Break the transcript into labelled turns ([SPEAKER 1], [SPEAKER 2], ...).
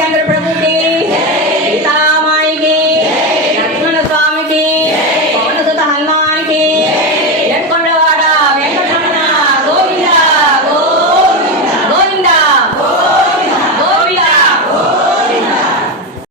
[SPEAKER 1] Alejandro Pregunte.